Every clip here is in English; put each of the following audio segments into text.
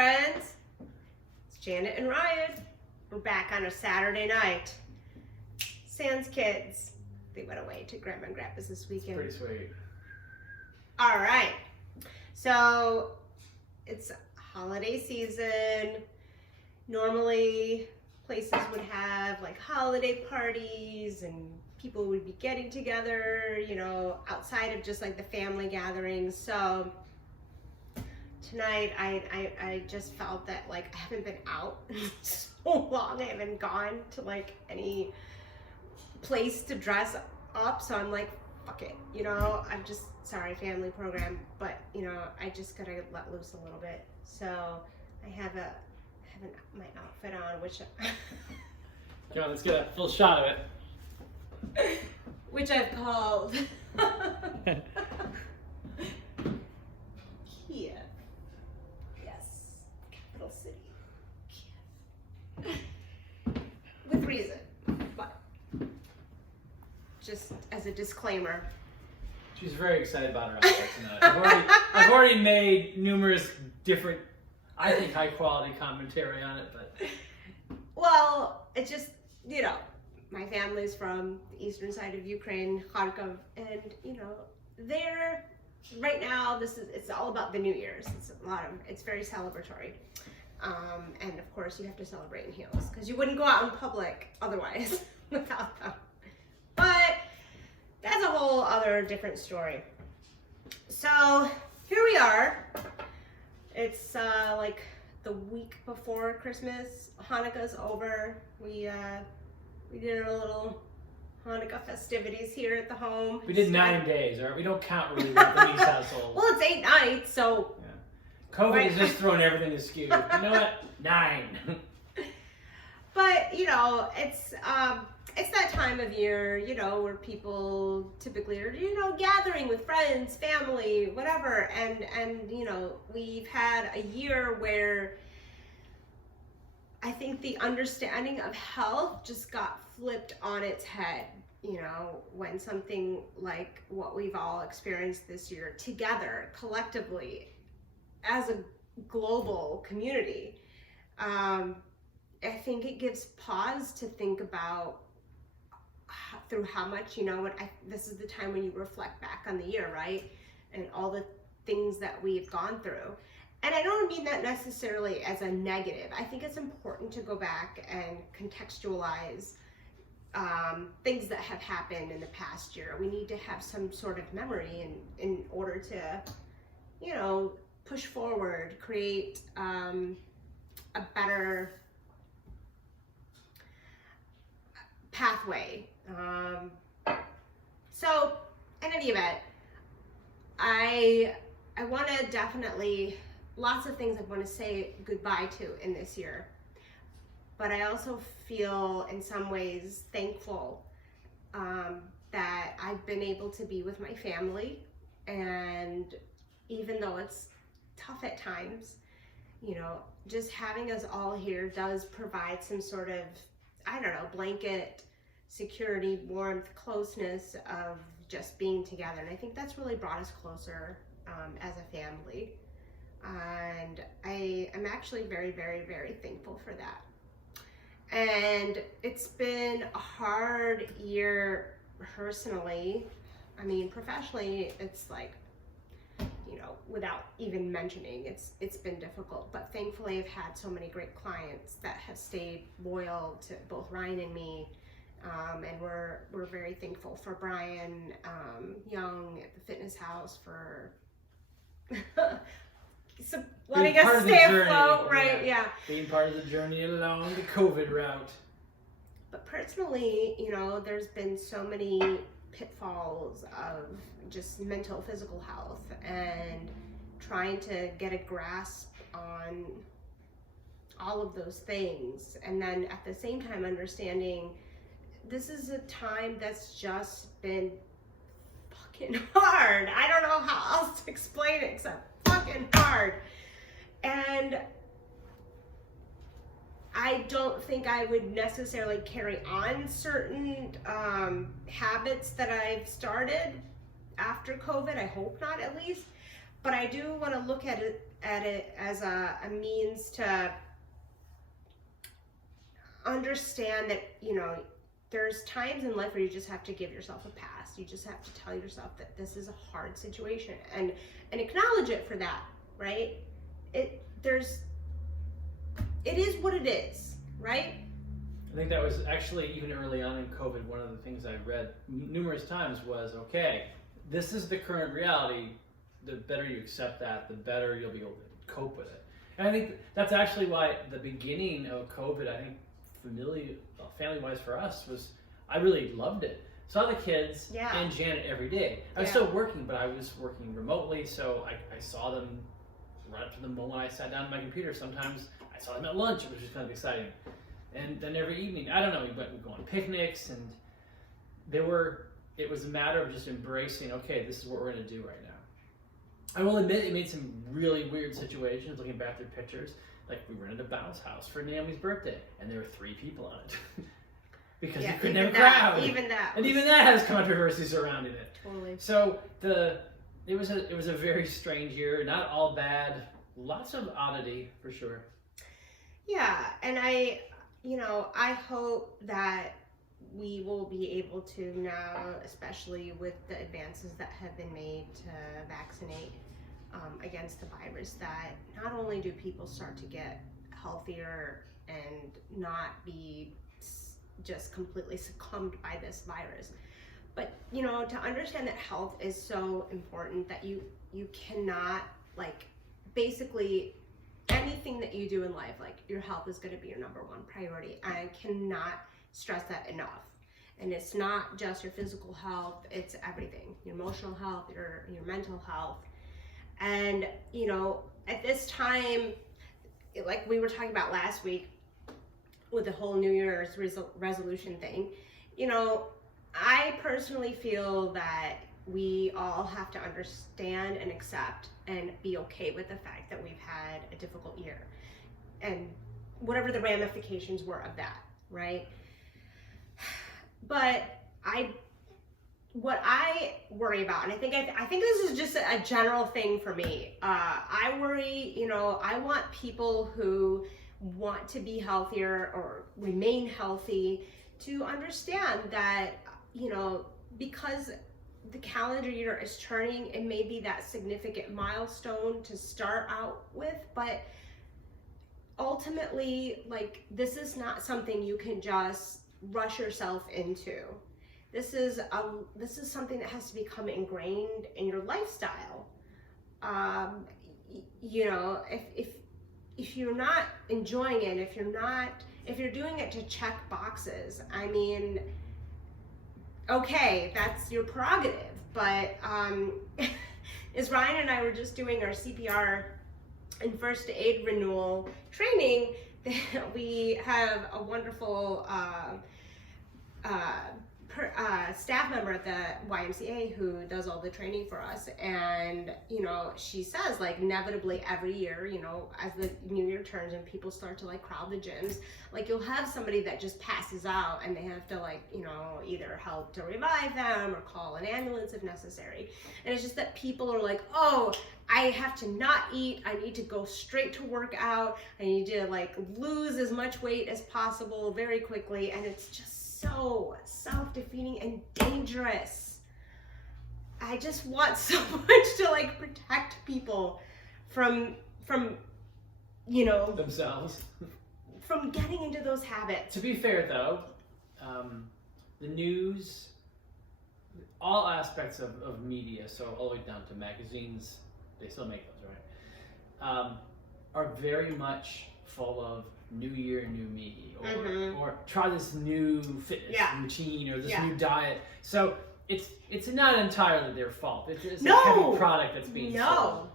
friends. It's Janet and Ryan. We're back on a Saturday night. Sans kids. They went away to Grandma and Grandpa's this weekend. Pretty sweet. All right. So it's holiday season. Normally places would have like holiday parties and people would be getting together, you know, outside of just like the family gatherings. So tonight I just felt that like I haven't been out in so long. I haven't gone to like any place to dress up. So I'm like, fuck it. You know, I'm just, sorry, family program, but you know, I just gotta let loose a little bit. So I have my outfit on, which Come on, let's get a full shot of it. which I've called Kiev. Yes, capital city, Kiev. With reason, but just as a disclaimer. She's very excited about her outfit tonight. I've already made numerous different, I think, high quality commentary on it, but Well, it's just, you know, my family's from the eastern side of Ukraine, Kharkov, and you know, they're right now. It's all about the New Year's. It's very celebratory, and of course you have to celebrate in heels because you wouldn't go out in public otherwise without them. But that's a whole other different story. So here we are. It's like the week before Christmas. Hanukkah's over. We did our little Hanukkah festivities here at the home. we did 9 days, or we don't count really with the niece household. Well, it's 8 nights, so. Yeah. COVID is just throwing everything askew. You know what? 9. But you know, it's that time of year, you know, where people typically are, you know, gathering with friends, family, whatever, and you know, we've had a year where I think the understanding of health just got flipped on its head, you know, when something like what we've all experienced this year together, collectively, as a global community. I think it gives pause to think about through how much, you know, this is the time when you reflect back on the year, right? And all the things that we've gone through. And I don't mean that necessarily as a negative. I think it's important to go back and contextualize things that have happened in the past year. We need to have some sort of memory in order to, you know, push forward, create a better pathway. So in any event, I want to definitely, lots of things I want to say goodbye to in this year, but I also feel in some ways thankful that I've been able to be with my family, and even though it's tough at times, you know, just having us all here does provide some sort of, I don't know, blanket security, warmth, closeness of just being together. And I think that's really brought us closer as a family. And I am actually very, very, very thankful for that. And it's been a hard year personally. I mean, professionally, it's like, you know, without even mentioning, it's been difficult. But thankfully, I've had so many great clients that have stayed loyal to both Ryan and me. And we're very thankful for Brian Young at the fitness house for letting us stay afloat, right? Yeah. Being part of the journey along the COVID route. But personally, you know, there's been so many pitfalls of just mental, physical health, and trying to get a grasp on all of those things. And then at the same time, understanding this is a time that's just been fucking hard. I don't know how else to explain it except fucking hard. And I don't think I would necessarily carry on certain habits that I've started after COVID. I hope not, at least. but I do want to look at it as a means to understand that, you know, there's times in life where you just have to give yourself a pass. You just have to tell yourself that this is a hard situation and acknowledge it for that, right? It is what it is, right? I think that was actually, even early on in COVID, one of the things I read numerous times was, okay, this is the current reality. The better you accept that, the better you'll be able to cope with it. And I think that's actually why the beginning of COVID, I think family-wise for us, was, I really loved it. Saw the kids and Janet every day. I was still working, but I was working remotely, so I saw them right up to the moment I sat down at my computer. Sometimes I saw them at lunch, which was kind of exciting. And then every evening, I don't know, we'd go on picnics, and it was a matter of just embracing, okay, this is what we're going to do right now. I will admit it made some really weird situations, looking back through pictures. Like, we rented a bounce house for Naomi's birthday, and there were 3 people on it. Because you couldn't have a crowd. Even that has controversy surrounding it. Totally. So it was a very strange year, not all bad, lots of oddity for sure. Yeah, and I hope that we will be able to now, especially with the advances that have been made to vaccinate against the virus, that not only do people start to get healthier and not be just completely succumbed by this virus, but to understand that health is so important that you cannot, like, basically anything that you do in life, like, your health is going to be your number one priority. I cannot stress that enough. And it's not just your physical health, it's everything, your emotional health, your mental health. And at this time, like we were talking about last week with the whole New Year's resolution thing, I personally feel that we all have to understand and accept and be okay with the fact that we've had a difficult year and whatever the ramifications were of that, right? But what I worry about, and I think this is just a general thing for me. I worry, I want people who want to be healthier or remain healthy to understand that, because the calendar year is turning, it may be that significant milestone to start out with, but ultimately, like, this is not something you can just rush yourself into. This is something that has to become ingrained in your lifestyle. If you're not enjoying it, if you're doing it to check boxes, I mean, okay, that's your prerogative. But as Ryan and I were just doing our CPR and first aid renewal training, we have a wonderful staff member at the YMCA who does all the training for us, and she says, like, inevitably every year, as the new year turns and people start to, like, crowd the gyms, like, you'll have somebody that just passes out and they have to, like, either help to revive them or call an ambulance if necessary. And it's just that people are like, oh, I have to not eat, I need to go straight to work out, I need to, like, lose as much weight as possible very quickly, and it's just so self-defeating and dangerous. I just want so much to, like, protect people from themselves, from getting into those habits. To be fair, though, the news, all aspects of media, so all the way down to magazines, they still make those, right? Are very much full of new year, new me, or try this new fitness routine or this new diet. So it's not entirely their fault. It's a heavy product that's being sold.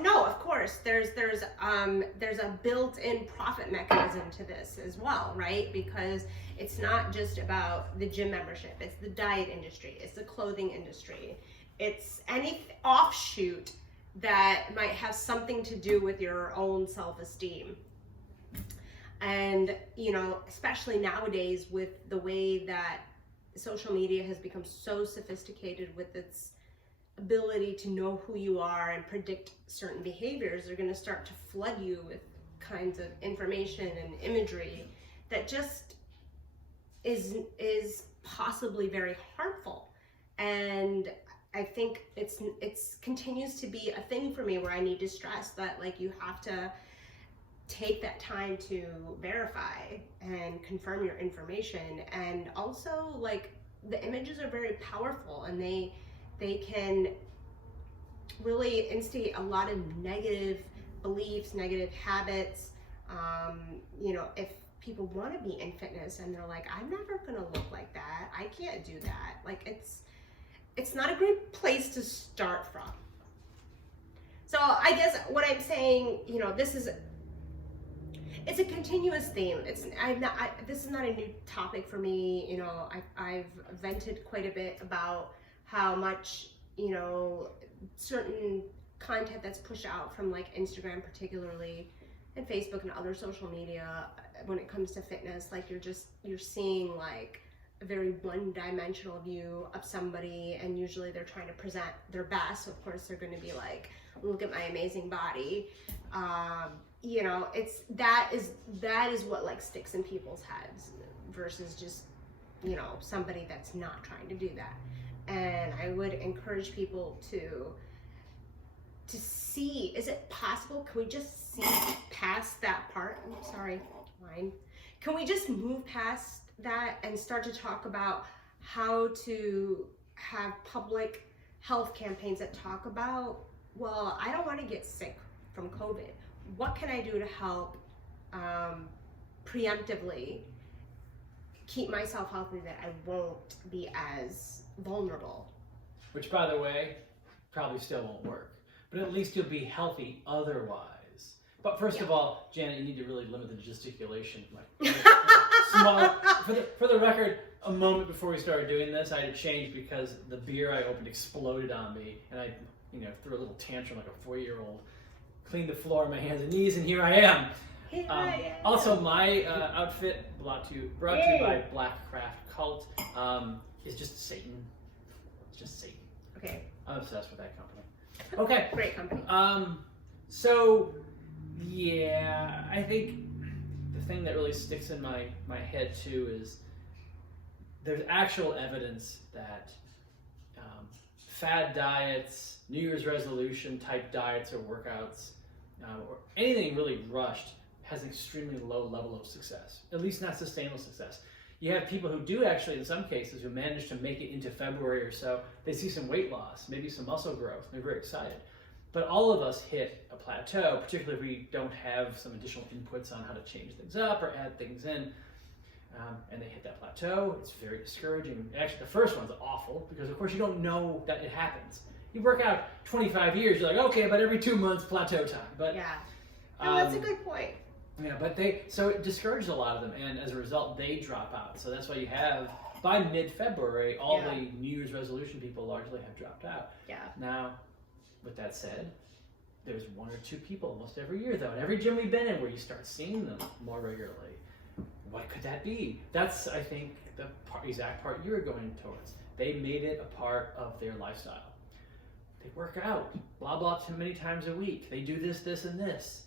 No, of course. There's a built-in profit mechanism to this as well, right? Because it's not just about the gym membership. It's the diet industry. It's the clothing industry. It's any offshoot that might have something to do with your own self-esteem. And, especially nowadays with the way that social media has become so sophisticated with its ability to know who you are and predict certain behaviors, they're going to start to flood you with kinds of information and imagery that just is possibly very harmful. And I think it's continues to be a thing for me where I need to stress that, like, you have to take that time to verify and confirm your information. And also, like, the images are very powerful, and they can really instigate a lot of negative beliefs, negative habits. You know, if people want to be in fitness and they're like, I'm never gonna look like that, I can't do that, like, it's not a great place to start from. So I guess what I'm saying, you know, it's a continuous theme. This is not a new topic for me. You know, I've vented quite a bit about how much, you know, certain content that's pushed out from, like, Instagram particularly, and Facebook and other social media, when it comes to fitness, like, you're seeing, like, a very one-dimensional view of somebody, and usually they're trying to present their best. So of course they're going to be like, look at my amazing body. You know, that is what, like, sticks in people's heads, versus just, you know, somebody that's not trying to do that. And I would encourage people to see, is it possible? Can we just see past that part? I'm sorry, wine. Can we just move past that and start to talk about how to have public health campaigns that talk about, well, I don't want to get sick from COVID. What can I do to help preemptively keep myself healthy, that I won't be as vulnerable? Which, by the way, probably still won't work. But at least you'll be healthy otherwise. But first of all, Janet, you need to really limit the gesticulation. Like, small. For the record, a moment before we started doing this, I had to change because the beer I opened exploded on me, and I, you know, threw a little tantrum like a 4-year-old. Cleaned the floor on my hands and knees, and here I am. Also, my outfit, brought to you by Black Craft Cult, is just Satan. It's just Satan. Okay. I'm obsessed with that company. Okay. Great company. So, yeah, I think the thing that really sticks in my head too is there's actual evidence that fad diets, New Year's resolution type diets or workouts, or anything really rushed, has an extremely low level of success, at least not sustainable success. You have people who do actually, in some cases, who manage to make it into February or so, they see some weight loss, maybe some muscle growth, they're very excited. But all of us hit a plateau, particularly if we don't have some additional inputs on how to change things up or add things in. And they hit that plateau. It's very discouraging. Actually, the first one's awful because, of course, you don't know that it happens. You work out 25 years, you're like, okay, but every 2 months, plateau time. But yeah, no, that's a good point. Yeah, but so it discourages a lot of them, and as a result, they drop out. So that's why you have, by mid-February, all the New Year's resolution people largely have dropped out. Yeah. Now, with that said, there's 1 or 2 people almost every year, though, in every gym we've been in where you start seeing them more regularly. What could that be? That's, I think, the exact part you were going towards. They made it a part of their lifestyle. They work out, blah, blah, too many times a week. They do this, this, and this.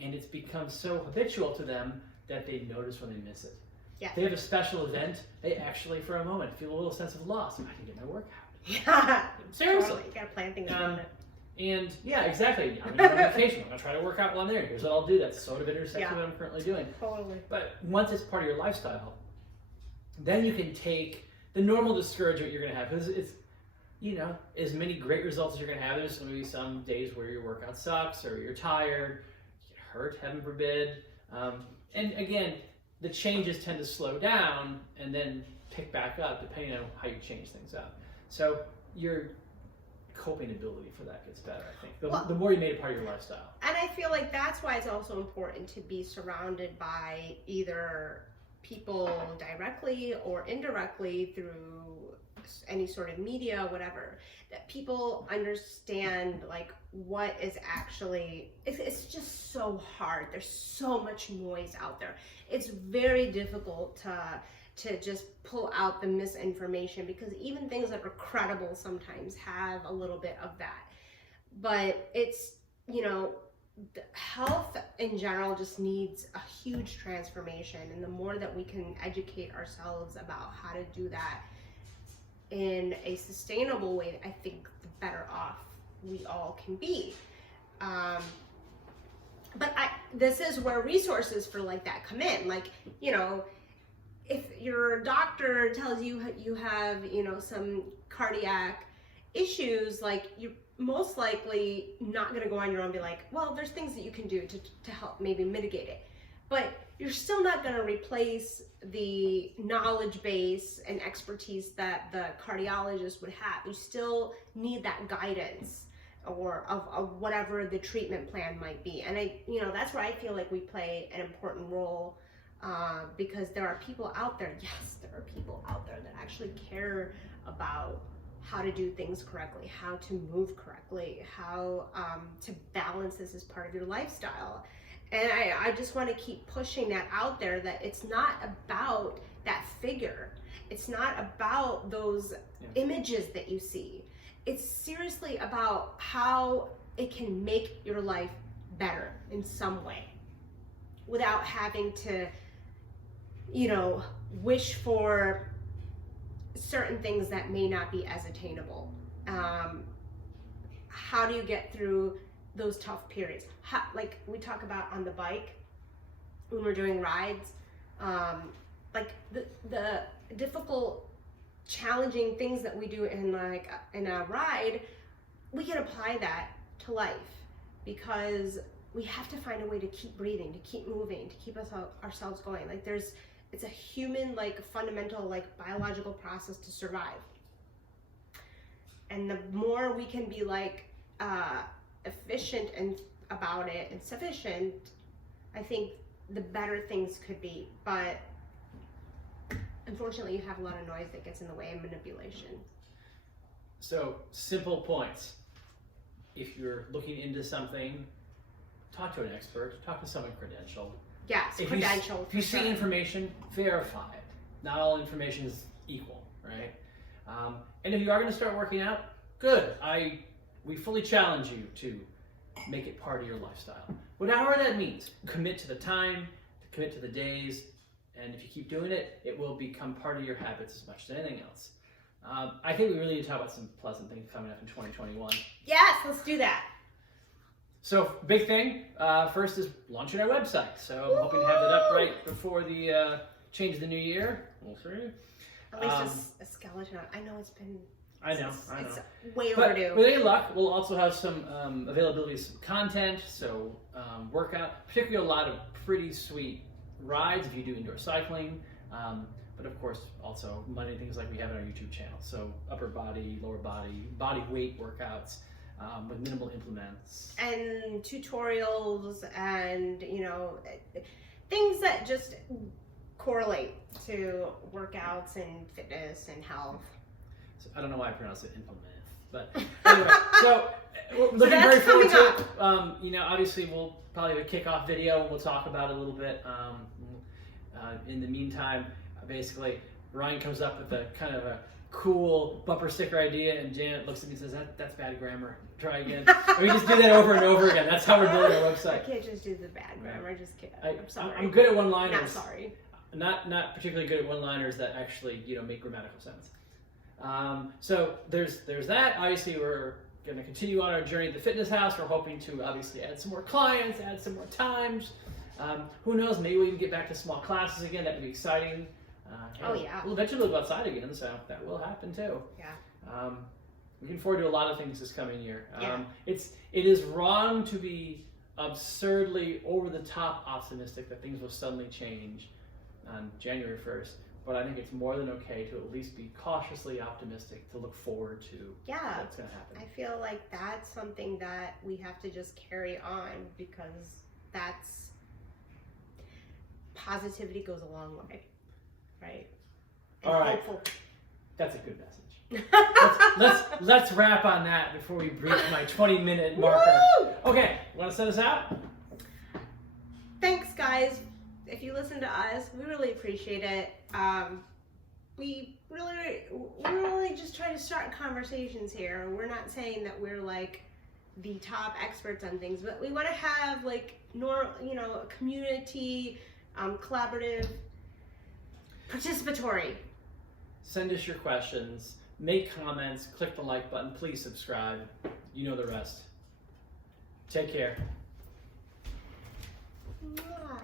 And it's become so habitual to them that they notice when they miss it. Yeah. They have a special event, they actually, for a moment, feel a little sense of loss. I can get my workout. Yeah. Seriously. Totally. You gotta plan things around it. And yeah, exactly. I'm going to go on vacation. I'm going to try to work out while I'm there. Here's what I'll do. That's sort of intersects with what I'm currently doing. Totally. But once it's part of your lifestyle, then you can take the normal discouragement you're going to have. Because it's, you know, as many great results as you're going to have. There's going to be some days where your workout sucks or you're tired, you get hurt, heaven forbid. And again, the changes tend to slow down and then pick back up depending on how you change things up. So your coping ability for that gets better, I think. The more you made it part of your lifestyle. And I feel like that's why it's also important to be surrounded by either people directly or indirectly through any sort of media, whatever, that people understand like what is actually, it's just so hard. There's so much noise out there. It's very difficult to just pull out the misinformation, because even things that are credible sometimes have a little bit of that. But it's, you know, health in general just needs a huge transformation, and the more that we can educate ourselves about how to do that in a sustainable way, I think the better off we all can be. But this is where resources for like that come in. Like, you know, if your doctor tells you you have, you know, some cardiac issues, like, you're most likely not going to go on your own and be like, well, there's things that you can do to help maybe mitigate it. But you're still not going to replace the knowledge base and expertise that the cardiologist would have. You still need that guidance, or of whatever the treatment plan might be. And you know, that's where I feel like we play an important role, because there are people out there, yes, there are people out there that actually care about how to do things correctly, how to move correctly, how to balance this as part of your lifestyle. And I just want to keep pushing that out there, that it's not about that figure. It's not about those images that you see. It's seriously about how it can make your life better in some way, without having to, you know, wish for certain things that may not be as attainable. How do you get through those tough periods? Like we talk about on the bike when we're doing rides, like the difficult, challenging things that we do in a ride, we can apply that to life, because we have to find a way to keep breathing, to keep moving, to keep ourselves going. Like it's a human, like, fundamental, like, biological process to survive. And the more we can be like efficient and about it and sufficient, I think the better things could be. But unfortunately, you have a lot of noise that gets in the way of manipulation. So, simple points. If you're looking into something, talk to an expert, talk to someone credentialed. Yes, credentialed. If you see information, verify it. Not all information is equal, right? And if you are going to start working out, good. We fully challenge you to make it part of your lifestyle. Whatever that means, commit to the time, commit to the days, and if you keep doing it, it will become part of your habits as much as anything else. I think we really need to talk about some pleasant things coming up in 2021. Yes, let's do that. So, big thing, first is launching our website. So, I'm hoping to have that up right before the change of the new year. We'll see. At least a skeleton. I know it's been... I know. It's way overdue. With any luck, we'll also have some availability of some content. So, workout, particularly a lot of pretty sweet rides if you do indoor cycling. But of course, also many things like we have on our YouTube channel. So, upper body, lower body, body weight workouts. With minimal implements and tutorials, and, you know, things that just correlate to workouts and fitness and health. So I don't know why I pronounced it implement, but anyway, so we're looking very forward to it. You know, obviously we'll probably have a kickoff video and we'll talk about it a little bit. In the meantime, basically Ryan comes up with a kind of a cool bumper sticker idea, and Janet looks at me and says, that's bad grammar. Try again. And we just do that over and over again. That's how we're building our website. I can't just do the bad grammar. Just kidding. I'm sorry. I'm good at one-liners. Not sorry. Not particularly good at one-liners that actually, you know, make grammatical sense. So there's that. Obviously, we're going to continue on our journey at the fitness house. We're hoping to obviously add some more clients, add some more times. Who knows? Maybe we can get back to small classes again. That would be exciting. Oh yeah. We'll eventually live outside again, so that will happen too. Yeah. Looking forward to a lot of things this coming year. Yeah. It is wrong to be absurdly over-the-top optimistic that things will suddenly change on January 1st, but I think it's more than okay to at least be cautiously optimistic, to look forward to what's going to happen. I feel like that's something that we have to just carry on, because that's... positivity goes a long way, right? And all right. hopeful. That's a good message. let's wrap on that before we breach my 20-minute marker. Woo! Okay, want to set us out? Thanks, guys. if you listen to us, we really appreciate it. We're really just trying to start conversations here. We're not saying that we're like the top experts on things, but we want to have like a community, collaborative, participatory. Send us your questions, make comments, click the like button, please subscribe. You know the rest. Take care. Mwah.